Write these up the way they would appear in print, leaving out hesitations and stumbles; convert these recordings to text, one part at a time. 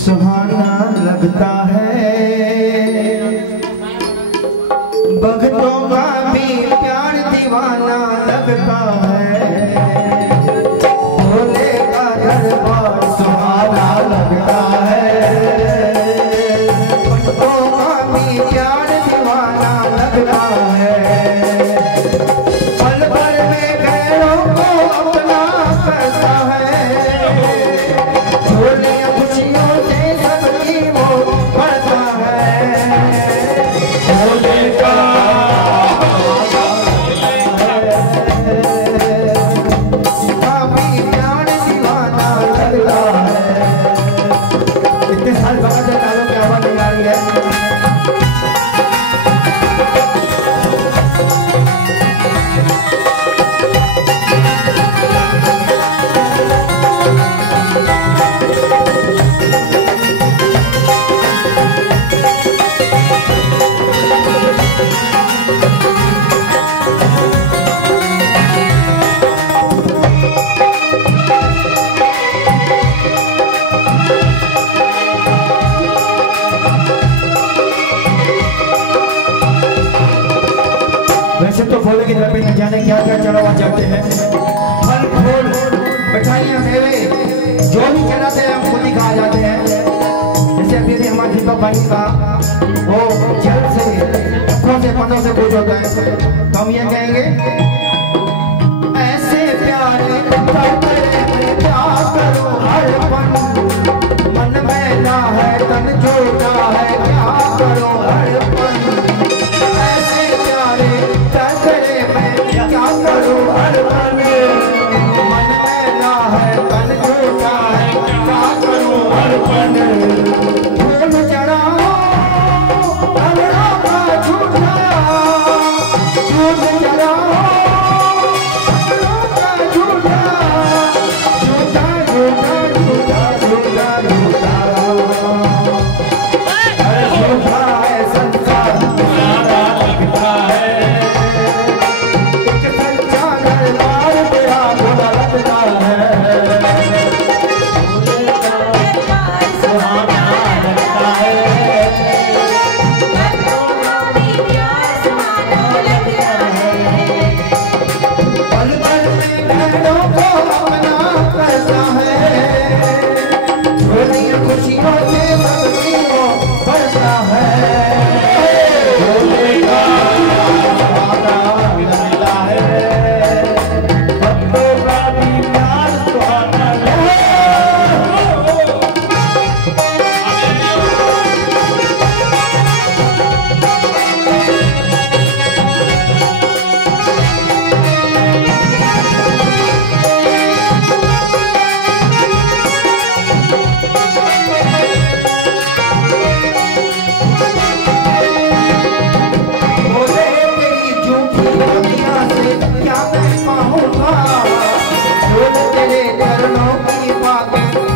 सुहाना लगता है, भक्तों का भी प्यार दीवाना लगता है, भोले का दरबार सुहाना लगता है, भक्तों का भी प्यार दीवाना लगता है, पल भर में गैरों को अपना करता है, भोले खुशियों से सबकी वो बढ़ता है, भोले का काफी प्यार दीवाना लगता है। इतने साल बाद तालों की आवाज नहीं आ रही है। वैसे तो भोले की तरफ न जाने क्या क्या चढ़ावा जाते हैं, फल फूल मिठाइयाँ मेवे जो भी चढ़ाते हैं हम खुद ही खा जाते हैं। जैसे अभी हमारे दीपक भाई का वो जल से आँखों से पनों से कुछ होता है, तो हम ये कहेंगे ऐसे प्यारे क्या करो हर पल, मन मैला है तन झूठा है क्या करो हर पल, ऐसे प्यारे क्या करूं हर पल, मन मैला है तन झूठा है क्या करूं हर पल, फूल चढ़ाओ कमरों का झूठा, फूल चढ़ाओ कमरों का झूठा, झूठा झूठा झूठा झूठा झूठा, हर झूठा है संसार सारा लगता है,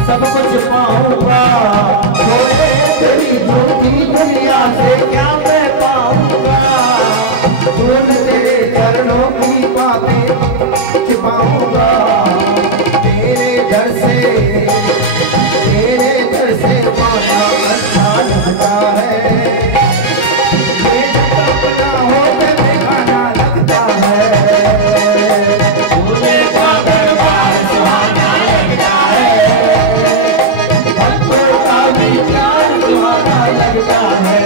सब कुछ पाऊंगा, भोले तेरी झूठी दुनिया से क्या मैं पाऊंगा, भोले तेरे चरणों की बातें छिपाऊंगा, तेरे दर से माना अच्छा लगता है, ये जब अपना हो के बेगाना लगता है, भोले का दरबार सुहाना लगता है, लगता है,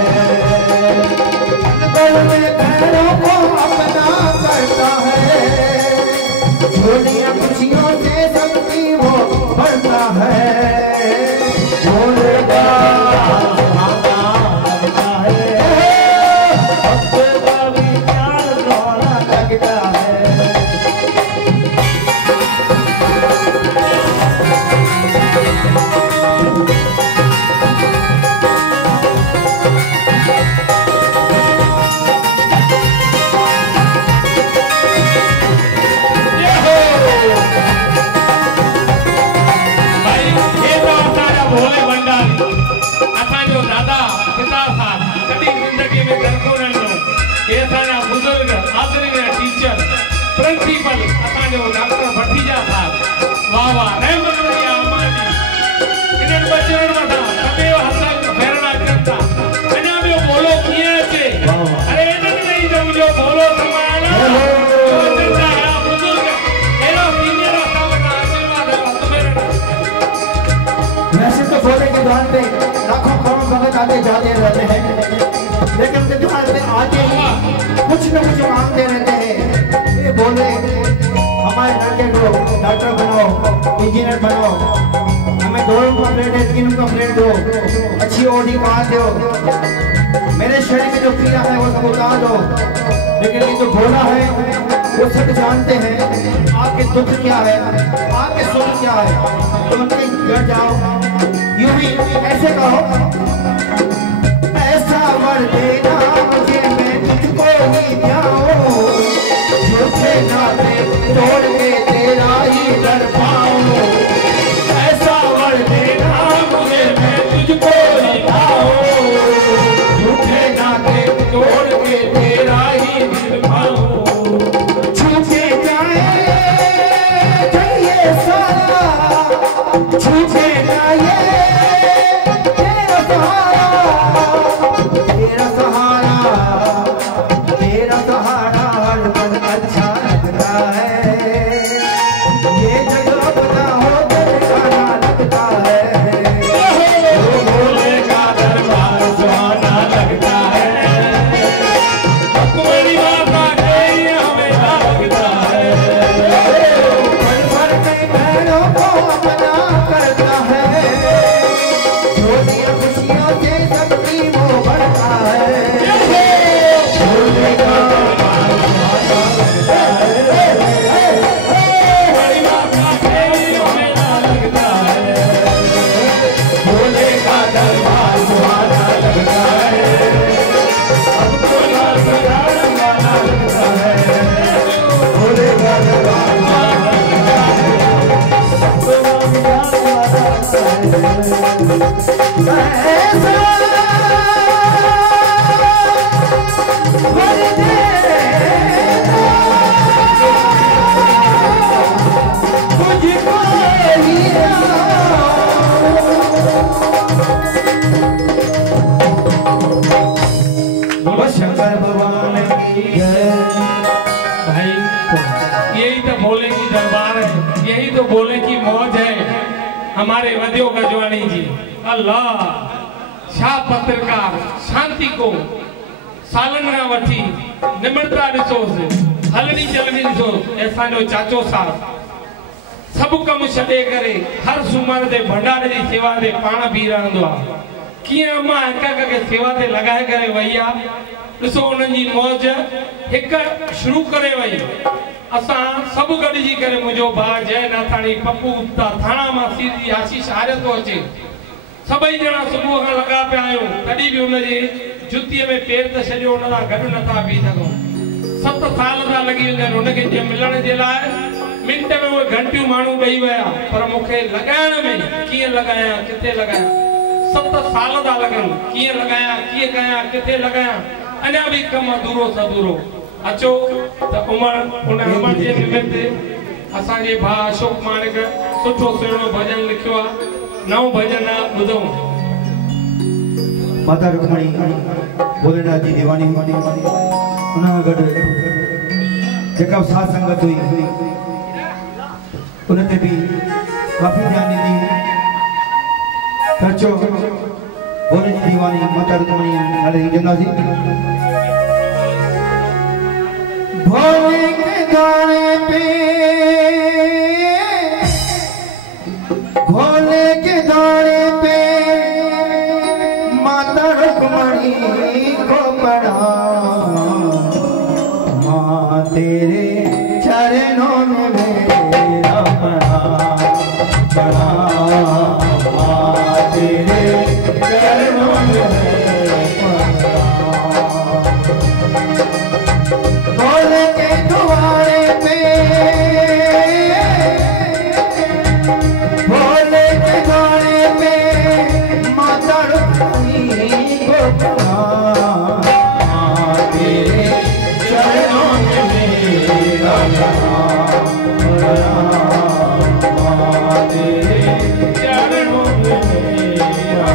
पल में पैरों को अपना करता है, दुनिया खुशियों से सबकी वो बढ़ता है, भोले का सुहाना लगता है, भक्तों का भी प्यार सुहाना लगता है। भाई उनके द्वार पे लाखों करोड़ भगत आते जाते रहते हैं, लेकिन उनके द्वार पे आते ही कुछ न कुछ मांगते रहते हैं। ये बोले हमारे लड़के को डॉक्टर बनाओ, इंजीनियर बनाओ, हमें 2 रूम का फ्लैट है, 3 रूम का फ्लैट दो, अच्छी ऑडी कार दो, मेरे शरीर में जो पीड़ा है वो सब उतार दो। लेकिन ये जो भोला है वो सब जानते हैं आपके दुख क्या है, आपके सुख क्या है। तो उनके घर जाओ, यूं ही ऐसे कहो, ऐसा वर देना मुझे मैं तुझको ही जाऊं, झूठे नाते तोड़ के तेरा ही दर पाऊं। ऐसा वर देना मुझे मैं तुझको ही जाऊं, झूठे नाते तोड़ के तेरा ही दर पाऊं। छूटे जाए चाहिए सारा, छूटे जाए तेरा सहारा, तेरा सहारा, तेरा सहारा हर पल अच्छा लगता है। ये जगह पता हो ठिकाना लगता है, भोले का दरबार सुहाना लगता है। कोई बाबा नहीं हमें लगता है, पल भर में बहनों को अपना करता है, छोटियां खुशियों से सबकी वो बढ़ता है। भोले का दरबार सुहाना लगता है, कोई बाबा नहीं हमें लगता है, भोले का दरबार सुहाना लगता है। अब तो लगता है, भोले का दरबार शंकर भगवान की जय। भाई यही तो भोले की दरबार है, यही तो भोले की मौज है। हमारे वदियो गजवानी जी अल्लाह छा पत्रकार शांति को सालन खां वठी निमरता ॾिसोसि, हलणी चलणी ॾिसोसि। असांजो चाचो साहब सभु कम छॾे करे हर सूमर ते भंडारे जी सेवा ते पाण बीह रहंदो आहे। कीअं मां हिक खे सेवा ते लॻाए करे वई आहे, ॾिसो उन्हनि जी मौज हिकु शुरू करे वई। असां सभु गॾिजी करे मुंहिंजो भाउ जय नाथाणी पप्पू गुप्ता थाणा मां सीधी आशीष आर्य थो अचे, सभई ॼणा सुबुह खां लॻा पिया आहियूं, तॾहिं बि हुनजे जुतीअ में पेर त छॾियो, हुन सां गॾु नथा बीह सघूं। 7 साल था लॻी वञनि हुनखे जे मिलण जे लाइ। मिंट में उहे घंटियूं माण्हू ॾेई विया, पर मूंखे लॻाइण में कीअं लॻायां किथे लॻायां 7 साल था लॻनि, कीअं लॻायां कीअं कयां किथे लॻायां, अञा बि कमु अधूरो सधूरो। अचो त उन अमर जे निमित्त असांजे भाउ अशोक माणिक सुठो सुहिणो भॼन लिखियो आहे, नओं भॼन ॿुधूं। माता रुक्मणी भोलेनाथ जी दीवानी उन गॾु जेका साध संगत हुई उन ते बि काफ़ी ध्यानु ॾींदी। अचो भोले जी दीवानी माता रुक्मणी नाले जी जंदासीं। भोले के गाने पे, भोले के गाने पे माता रुक्मणी को पढ़ा, माँ तेरे चरणों में मेरा पढ़ा, माँ तेरे चरणों में भोले के द्वारे पे, भोले के द्वारे पे माता रुक्मणी को पढ़ा, तेरे चरणों में मेरा तेरे चरणों में मेरा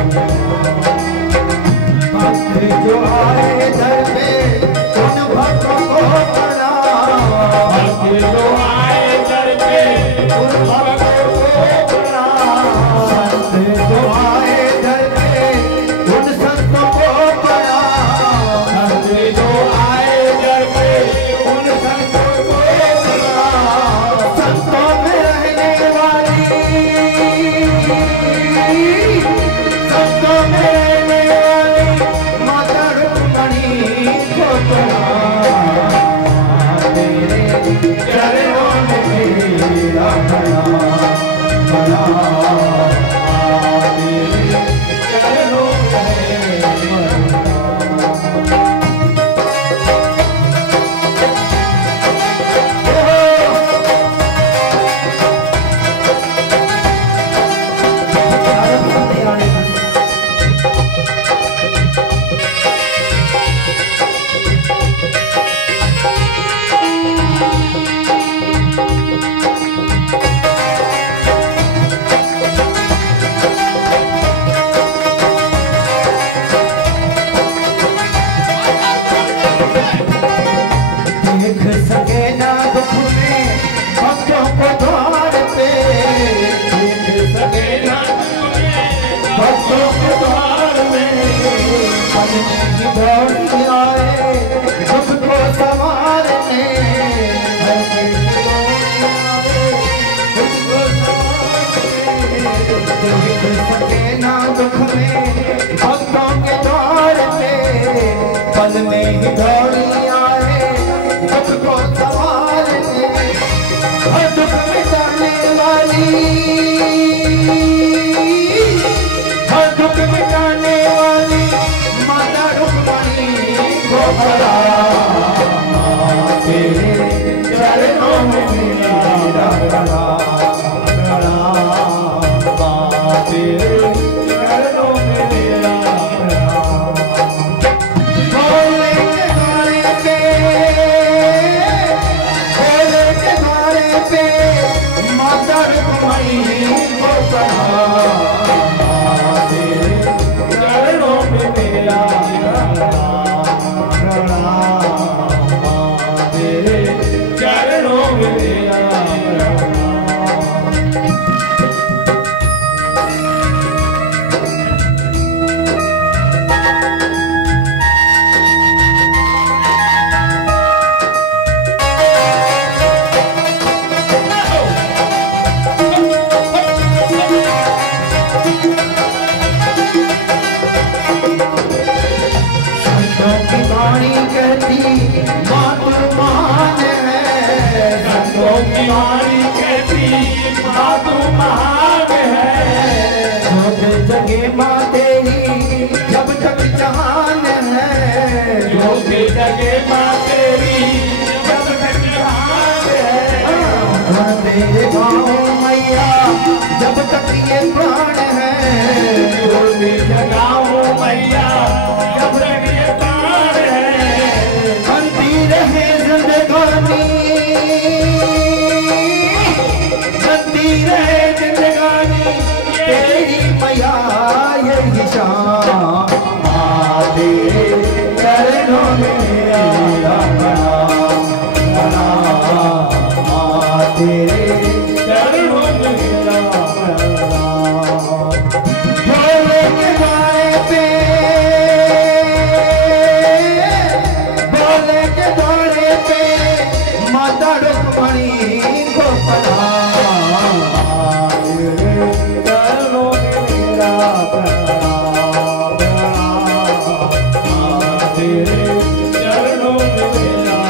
जब तक ये प्राण है जगाओ मैया, जब तक ये प्राण है बनती रहे जिंदगानी, बनती रहे जिंदगानी तेरी मैया यही शान तेरे चरणों में आया तेरे चरणों में भोले के द्वारे पे, भोले के द्वारे पे माता रुक्मणी को प्रणाम, चरणों में मेरा प्रणाम, तेरे चरणों में मेरा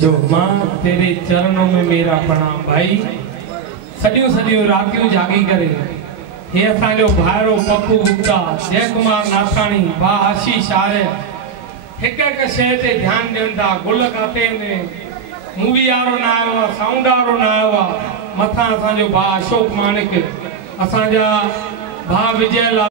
जो मां तेरे चरणों में मेरा प्रणाम। भाई सदियों सदियों रातियों जागी करे हे असांजो भाइरो पप्पू गुप्ता, जय कुमार नाथाणी, बा आशीष आर्य हिक हिक शइ ते ध्यान ॾियनि था। गुल काते में मूवी वारो न आयो आहे, साउंड वारो न आयो आहे, मथां असांजो भा अशोक मानिक, असांजा भा विजय लाल